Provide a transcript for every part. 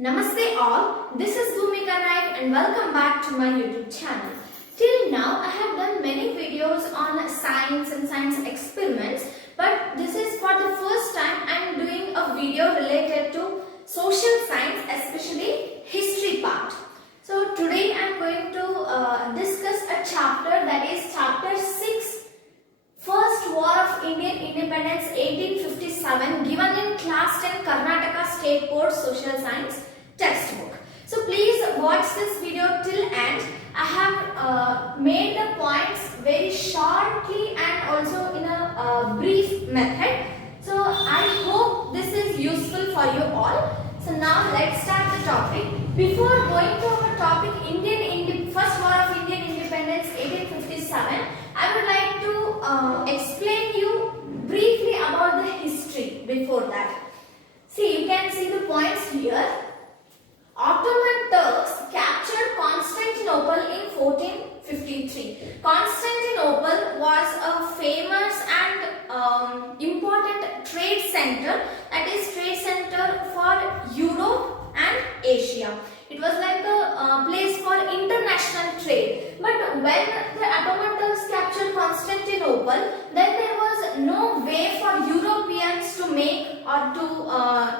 Namaste all, this is Bhumika Naik and welcome back to my YouTube channel. Till now I have done many videos on science and science experiments, but this is for the first time I am doing a video related to social science, especially history part. So today I am going to discuss a chapter, that is chapter 6, First War of Indian Independence 1857, given in class 10 Karnataka State Board Social Science textbook. So please watch this video till end. I have made the points very shortly and also in a brief method. So I hope this is useful for you all. So now let's start the topic. Before going to our topic, First War of Indian Independence 1857, I would like to explain you briefly about the history before that. See, you can see the points here. Ottoman Turks captured Constantinople in 1453. Constantinople was a famous and important trade center, that is trade center for Europe and Asia. It was like a place for international trade. But when the Ottoman Turks captured Constantinople, then there was no way for Europeans to make or to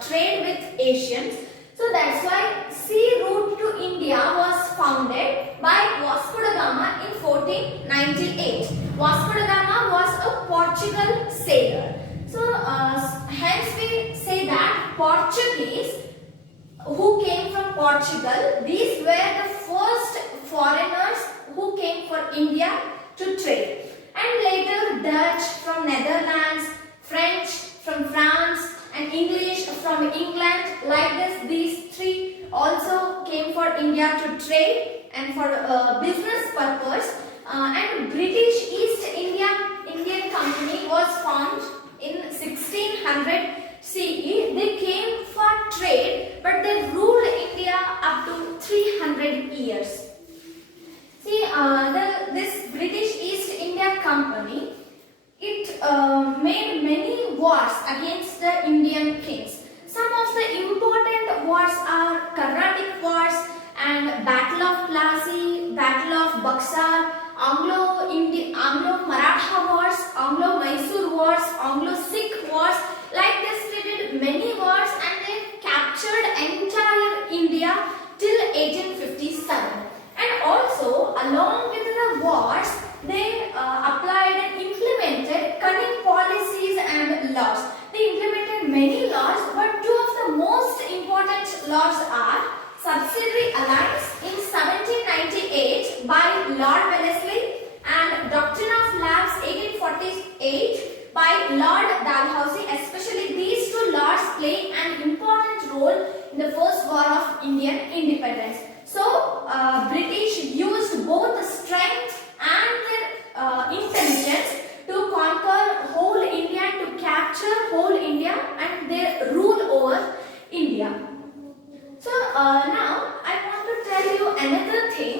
trade with Asians. So that's why sea route to India was founded by Vasco da Gama in 1498. Vasco da Gama was a Portugal sailor. So hence we say that Portuguese who came from Portugal, these were the first foreigners who came for India to trade. And later Dutch from Netherlands, French from France, and English from England. Like this, these three also came for India to trade and for business purpose. And British East Indian Company was formed in 1600 CE. They came for trade, but they ruled India up to 300 years. See, this British East India Company, it made many wars against the Indian kings. Some of the important wars are Carnatic wars and Battle of Plassey, Battle of Buxar, Anglo-Maratha wars, Anglo-Mysore wars, Anglo-Sikh wars. Like this, they did many wars and they captured entire India till 1857. And also, along with the wars, they applied and implemented cunning policies and laws. They implemented many laws, but two of the most important laws are Subsidiary Alliance in 1798 by Lord Wellesley and Doctrine of Lapse 1848 by Lord Dalhousie. Especially these two laws play an important role in the First War of Indian Independence. So, British used both strength and their intelligence to conquer whole India, to capture whole India and their rule over India. So now I want to tell you another thing.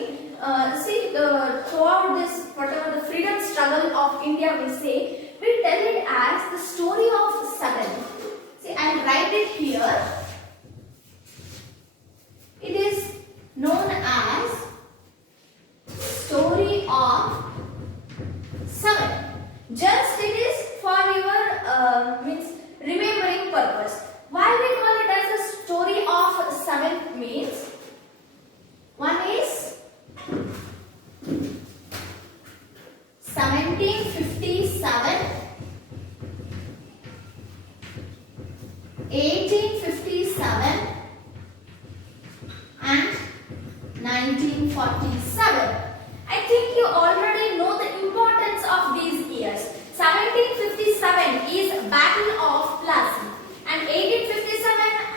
Throughout this, whatever the freedom struggle of India we say, we tell it as the story of seven. See, I will write it here. It is known as story of seven. Just it is for your remembering purpose. Why we call it as a story of seven means, one is 1757, 1857 and 1947. I think you already know the importance of these years. 1757 is Battle of Plassey and 1857,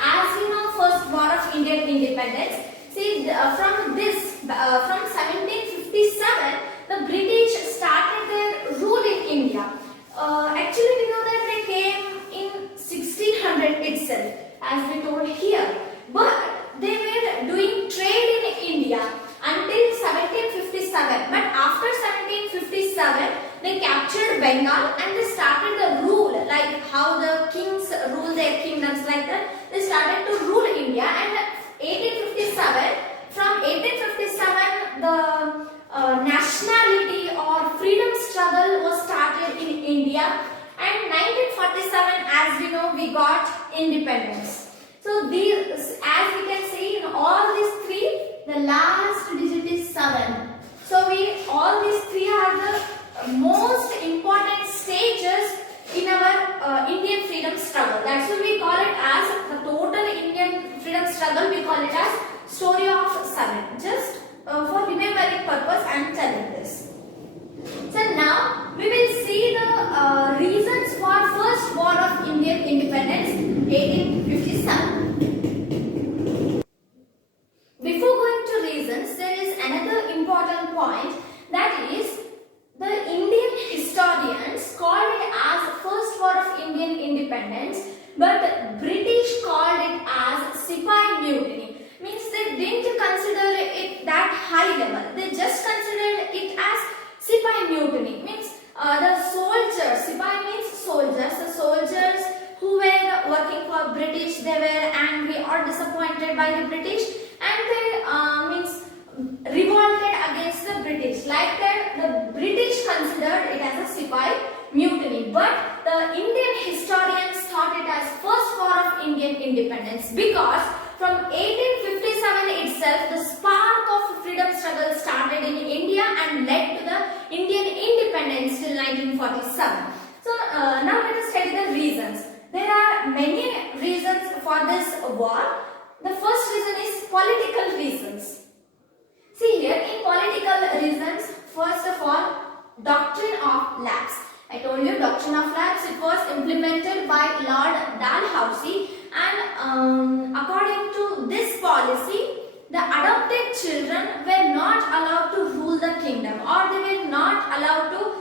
as you know, First War of Indian Independence. See, from 1757, the British started their rule in India. Actually, we know that they came in 1600 itself, as we told here. But they were doing trade in India until 1757. But after 1757, they captured Bengal and they started the rule, like how the kings rule their kingdoms like that. They started to rule India, and these, as we can see in all these three, the last digit is 7. So all these three are the most important stages in our Indian freedom struggle. That's why we call it as the total Indian freedom struggle. We call it as story of 7. Just for remembering purpose, I am telling this. So now we will see the reasons for first war of Indian independence, 1857. Before going to reasons, there is another important point, that is the Indian historians called it as first war of Indian independence, but British called it as Sepoy mutiny. Means they didn't consider it that high level. They just considered it as Sepoy mutiny. Means the soldiers, Sepoy means soldiers, the soldiers who were working for British, they were angry or disappointed by the British, and they means revolted against the British. Like that, the British considered it as a Sepoy mutiny, but the Indian historians thought it as first war of Indian independence, because from 1857 itself the spark of freedom struggle started in India and led to the Indian independence till 1947. So now let us study the reasons. There are many reasons for this war. The first reason is political reasons. See here, in political reasons, first of all, doctrine of lapse. I told you doctrine of lapse, it was implemented by Lord Dalhousie, and according to this policy, the adopted children were not allowed to rule the kingdom, or they were not allowed to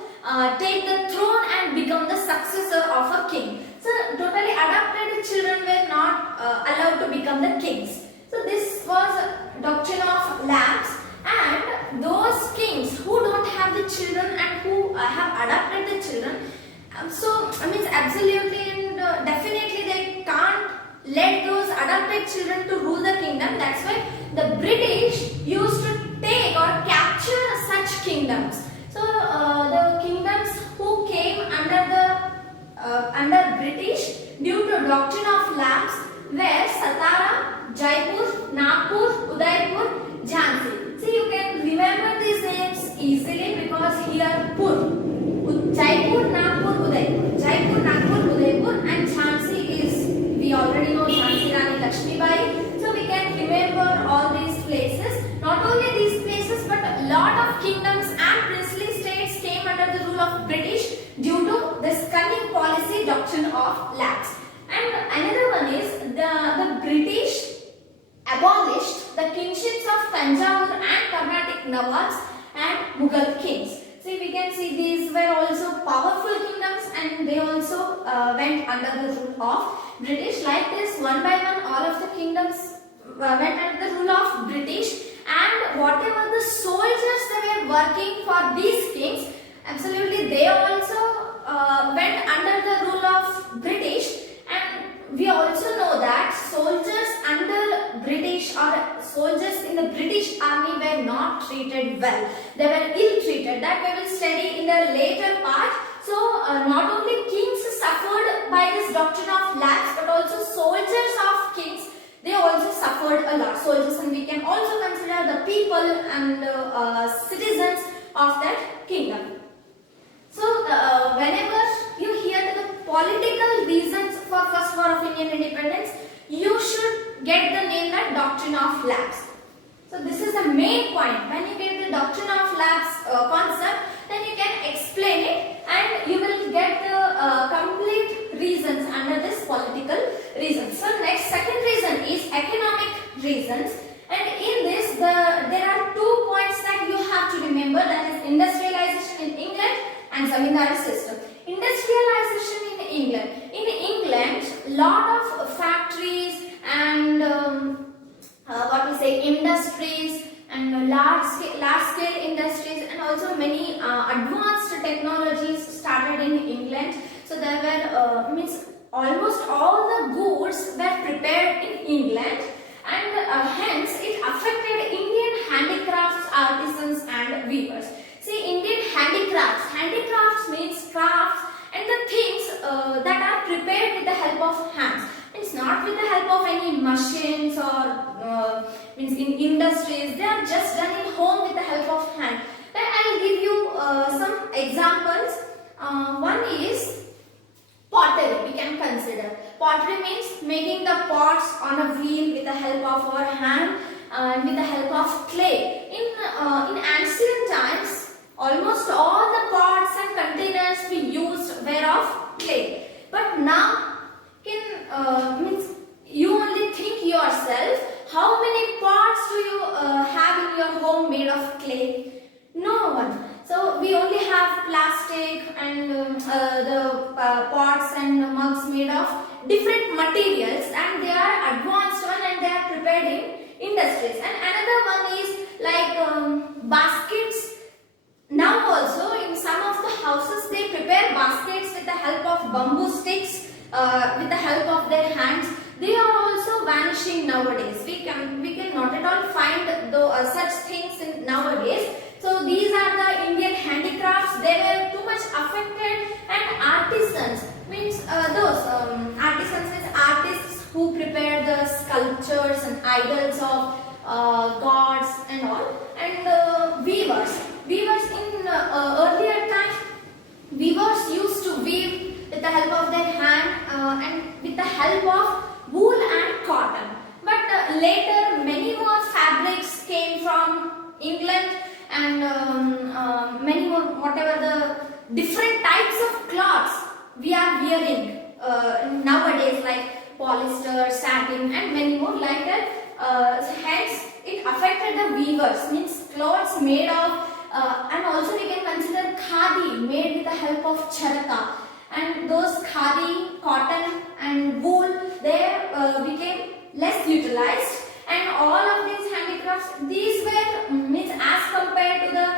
take the throne and become the successor of a king. So totally adopted children were not allowed to become the kings. So this was a doctrine of lapse, and those kings who don't have the children and who have adopted the children, so I mean absolutely and definitely they can't let those adopted children to rule the kingdom. That's why the British used to take or capture such kingdoms. So the kingdoms who came under British due to doctrine of lapse were Satara, Jaipur, Nagpur, Udaipur, Jhansi. See, you can remember these names easily because here Pur, Jaipur, Nagpur, Udaipur. Jaipur, Nagpur, Udaipur, and Jhansi is, we already know Jhansi Rani Lakshmi Bai. So we can remember all these places. Not only these places, but a lot of kingdoms and princely states came under the rule of British due to this cunning policy doctrine of lapse. And another one is the British abolished the kingships of Tanjavur and Carnatic Nawabs and Mughal kings. See, we can see these were also powerful kingdoms, and they also went under the rule of British. Like this, one by one, all of the kingdoms went under the rule of British, and whatever the soldiers they were working for these kings, absolutely they also went under the rule of British. And we also know that soldiers under British or soldiers in the British army were not treated well. They were ill-treated. That we will study in the later part. So not only kings suffered by this doctrine of lapse, but also soldiers of kings, they also suffered a lot. Soldiers, and we can also consider the people and citizens of that kingdom. So whenever you hear the political reasons for first war of Indian independence, you should get the name that doctrine of lapse. So this is the main point. When you get the doctrine of lapse concept, then you can explain it and you will get the complete reasons under this political reasons. So next, second reason is economic reasons, and in this there are 2 points that you have to remember, that is industrialization in England and zamindari system. Industrialization in England. In England, lot of factories and industries and large scale industries, and also many advanced technologies started in England. So there were means almost all the goods were prepared in England, and hence it affected Indian handicrafts, artisans and weavers. See, Indian handicrafts means crafts and the things that are prepared with the help of hands. It's not with the help of any machine means in industries, they are just done in home with the help of hand. Then I'll give you some examples. One is pottery. We can consider. Pottery means making the pots on a wheel with the help of our hand and with the help of clay. In ancient times, almost all the pots and containers we used were of clay. But now, means you only think yourself, how many pots do you have in your home made of clay? No one. So we only have plastic and the pots and mugs made of different materials, and they are advanced one and they are prepared in industries. And another one is like baskets. Now also in some of the houses they prepare baskets with the help of bamboo sticks, with the help of their hands. They are also vanishing nowadays. We can not at all find such things in nowadays. So these are the Indian handicrafts. They were too much affected, and artisans means artisans means artists who prepare the sculptures and idols of gods and all, and weavers in earlier times, weavers used to weave with the help of their hand and with the help of wool and cotton. But later many more fabrics came from England, and many more, whatever the different types of cloths we are wearing nowadays, like polyester, satin and many more like that. Hence it affected the weavers, means clothes made of and also we can consider khadi made with the help of charaka, and those khadi, cotton and wool, they became less utilized, and all of these handicrafts, these were means as compared to the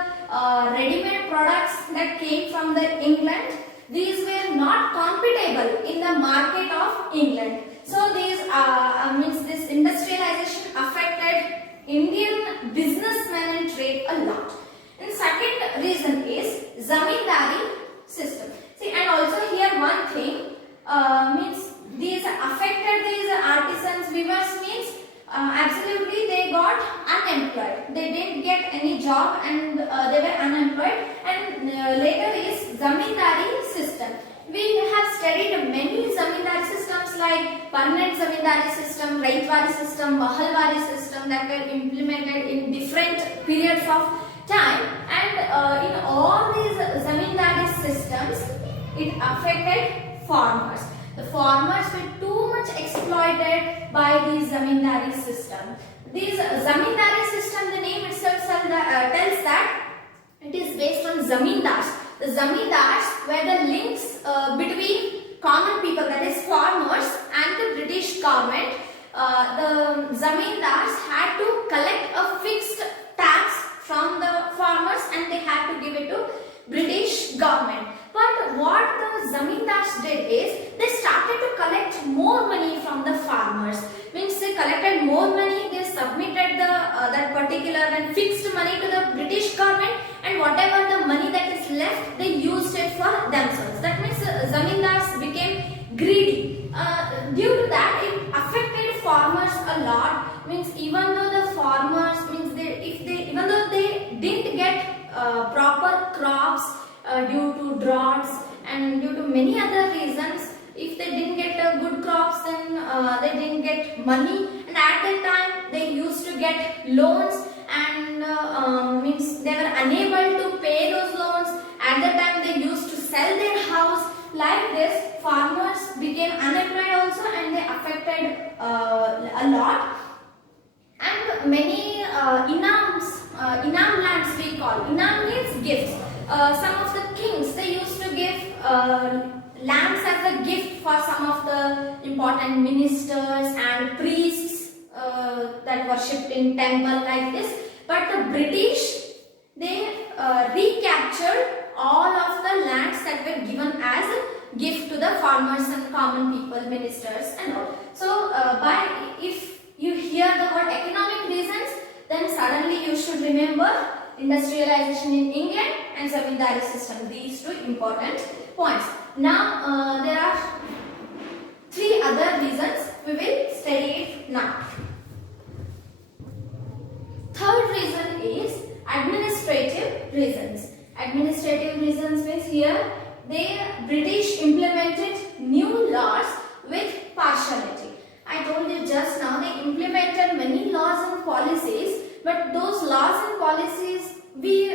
ready-made products that came from the England, these were not compatible in the market of England. So these means this industrialization affected Indian businessmen and trade a lot. And second reason is zamindari system. See, and also here one thing means these affected these artisans, weavers means absolutely they got unemployed. They didn't get any job and they were unemployed. And later is zamindari system. We have studied many zamindari systems like permanent zamindari system, raitwari system, mahalwari system that were implemented in different periods of time, and in all these zamindari systems it affected farmers. The farmers were too much exploited by the zamindari system. This zamindari system, the name itself tells that it is based on zamindars. The zamindars were the links between common people, that is farmers, and the British government. The zamindars had to collect a fixed tax from the farmers and they had to give it to British government. But what the zamindars did is they started to collect more money from the farmers. Means they collected more money, they submitted that particular and fixed money to the British government, and whatever the money that is left, they used it for themselves. That means zamindars became greedy. Due to that, it affected farmers a lot. Means even though the farmers means even though they didn't get proper crops due to droughts and due to many other reasons, if they didn't get good crops, then they didn't get money, and at that time they used to get loans, and means they were unable to pay those loans. At that time they used to sell their house. Like this, farmers became unemployed also, and they affected a lot. And many inam lands we call. Inam means gifts. Some of the kings, they used to give lands as a gift for some of the important ministers and priests that worshipped in temple like this. But the British, they recaptured all of the lands that were given as a gift to the farmers and common people, ministers and all. So if you hear the word economic reasons, then suddenly you should remember industrialization in England and zamindari system. These two important points. Now there are three other reasons. We will study it now. reasons. Administrative reasons means here the British implemented new laws with partiality. I told you just now they implemented many laws and policies, but those laws and policies we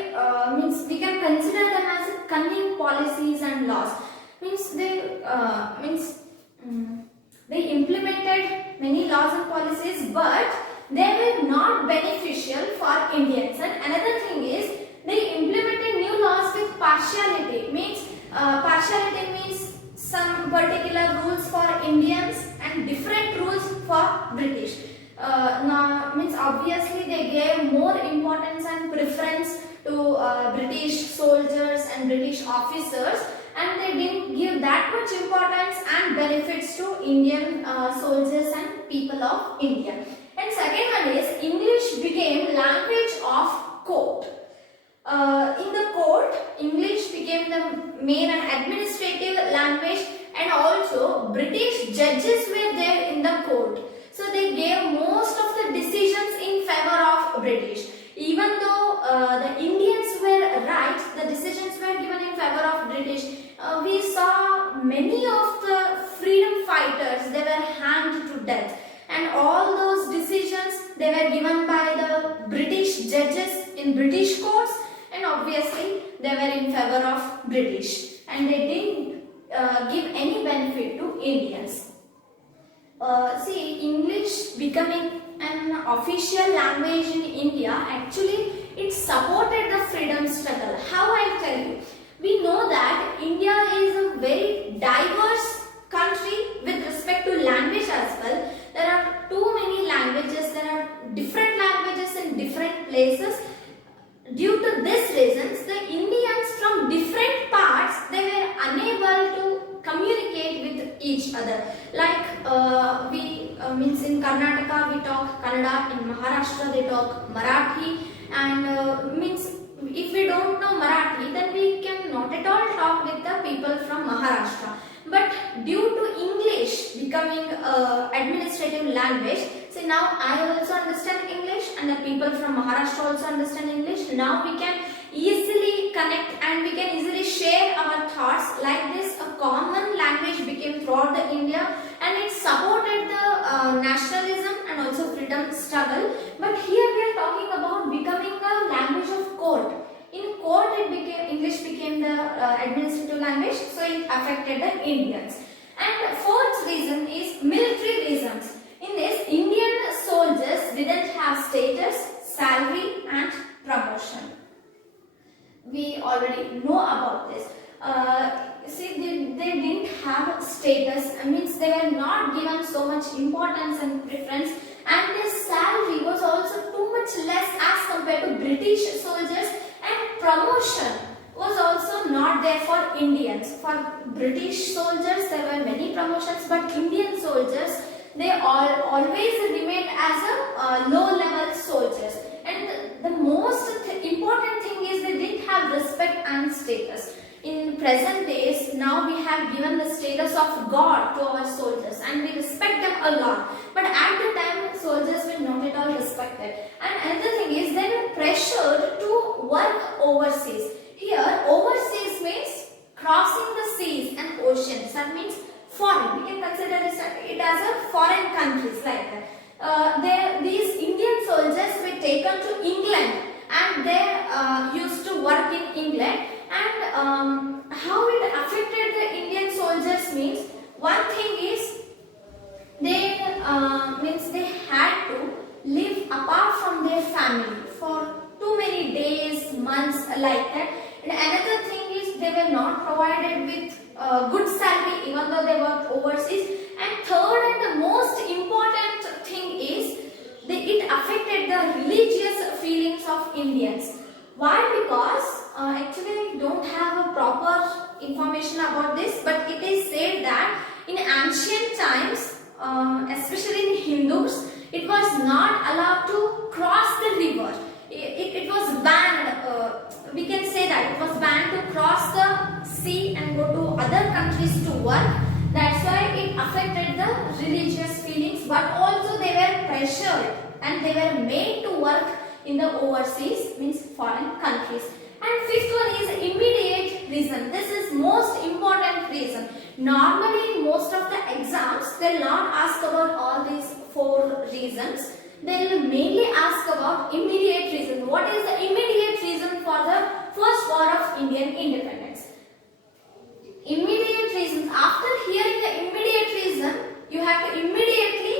can consider them as cunning policies and laws. They implemented many laws and policies, but they were not beneficial for Indians. And another thing is they implemented new laws with partiality. Partiality means some particular rules for Indians and different rules for British. Obviously they gave more importance and preference to British soldiers and British officers, and they didn't give that much importance and benefits to Indian soldiers and people of India. And second one is English became language of court. In the court, English became the main and administrative language, and also British judges were there in the court. So they gave most of the decisions in favor of British. Even though the Indians were right, the decisions were given in favor of British. We saw many of the freedom fighters, they were hanged to death. And all those decisions, they were given by the British judges in British courts, and obviously they were in favor of British. And they didn't give any benefit to Indians. English becoming an official language in India, actually it supported the freedom struggle. How I tell you? We know that India is a very diverse country with respect to language as well. There are too many languages, there are different languages in different places. Due to these reasons, the Indians from different parts, they were unable to communicate with each other. Like in Karnataka we talk Kannada, in Maharashtra they talk Marathi, and if we don't know Marathi, then we can not at all talk with the people from Maharashtra. But due to English becoming administrative language, so now I also understand English and the people from Maharashtra also understand English. Now we can easily connect and we can easily share our thoughts. Like this, a common language became throughout the India, and it supported the nationalism and also freedom struggle. But here we are talking about becoming a language of court. In court, English became the administrative language, so it affected the Indians. And fourth reason is military reasons. In this, Indian soldiers didn't have status, salary and promotion. We already know about this. They didn't have status, they were not given so much importance and preference, and their salary was also too much less as compared to British soldiers, and promotion was also not there for Indians. For British soldiers there were many promotions, but Indian soldiers, they always remained as a low level soldiers. And the most important thing is they didn't have respect and status. In present days, now we have given the status of God to our soldiers and we respect them a lot. But at the time, soldiers were not at all respected. And another thing is they were pressured to work overseas. Here, overseas means crossing the seas and oceans. That means foreign. We can consider it as a foreign countries like that. These Indian soldiers were taken to England and they used to work in England. And how it affected the Indian soldiers means, one thing is they had to live apart from their family for too many days, months like that. And another thing is they were not provided with good salary even though they worked overseas. And third and the most important thing is it affected the religious feelings of Indians. Why? Because actually I don't have a proper information about this, but it is said that in ancient times, especially in Hindus, it was not allowed to cross the river. It was banned, we can say that it was banned to cross the sea and go to other countries to work. That's why it affected the religious feelings, but also they were pressured and they were made to work in the overseas, means foreign countries. And And fifth one is immediate reason. This is most important reason. Normally in most of the exams they will not ask about all these four reasons. They will mainly ask about immediate reason. What is the immediate reason for the first war of Indian independence? Immediate reasons. After hearing the immediate reason, you have to immediately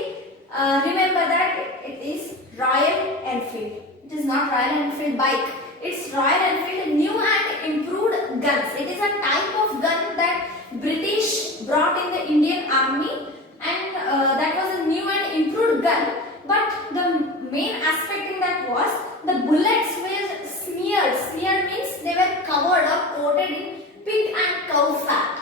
remember that it is Royal Enfield. It is not Royal Enfield bike. It's Royal Enfield new and improved guns. It is a type of gun that British brought in the Indian army, and that was a new and improved gun. But the main aspect in that was the bullets were smeared. Smeared means they were covered or coated in pig and cow fat.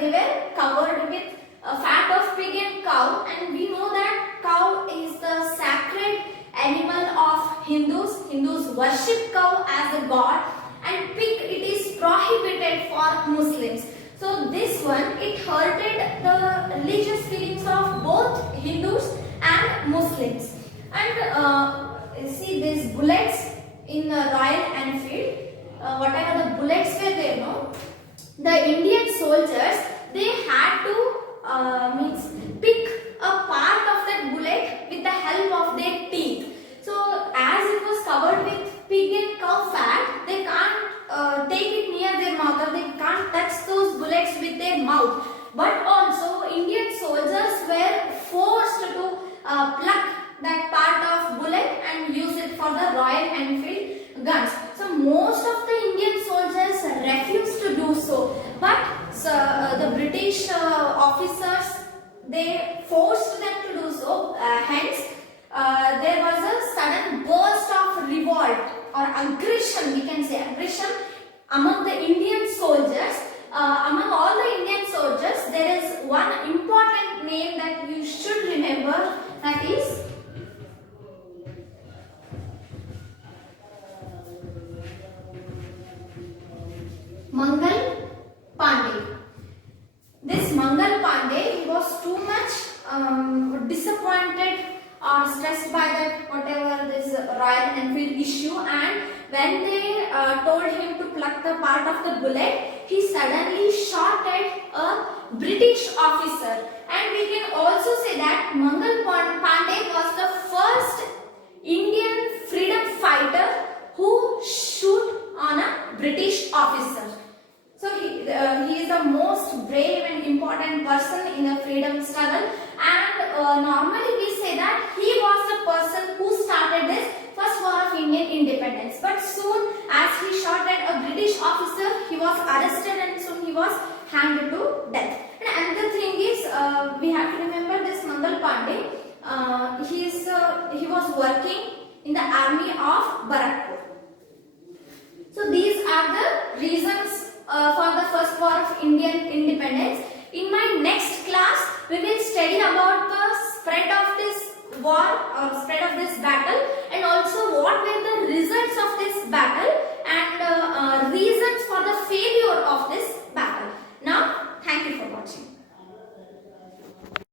They were covered with fat of pig and cow, and we know that cow is the sacred animal of Hindus. Hindus worship cow as a god, and pig it is prohibited for Muslims. So this one, it hurted the religious feelings of both Hindus and Muslims. And see these bullets in the Royal Enfield, whatever the bullets were there, no, the Indian soldiers, they had to means pick a part of that bullet with the help of their teeth. So as it was covered with pig and cow fat, they can't take it near their mouth, or they can't touch those bullets with their mouth. But also Indian soldiers were forced to pluck that part of bullet and use it for the Royal Enfield guns. So most of the Indian soldiers refused to do so, but the British officers, they forced them to do so. Hence there was a sudden burst of revolt or aggression, we can say aggression, among the Indian soldiers. Among all the Indian soldiers, there is one important name that you should remember, that is Mangal Pandey. This Mangal Pandey, he was too much disappointed or stressed by that whatever this Royal Enfield issue, and when they told him to pluck the part of the bullet, he suddenly shot at a British officer. And we can also say that Mangal Pandey was the first Indian freedom fighter who shoot on a British officer. So he is the most brave and important person in the freedom struggle, and normally we say that he was the person who started this first war of Indian independence. But soon, as he shot at a British officer, he was arrested and soon he was hanged to death. And another thing is, we have to remember this Mangal Pandey. He was working in the army of Barakpur. So these are the reasons for the first war of Indian independence. In my next class, we will study about the spread of this war or spread of this battle, and also what were the results of this battle, and reasons for the failure of this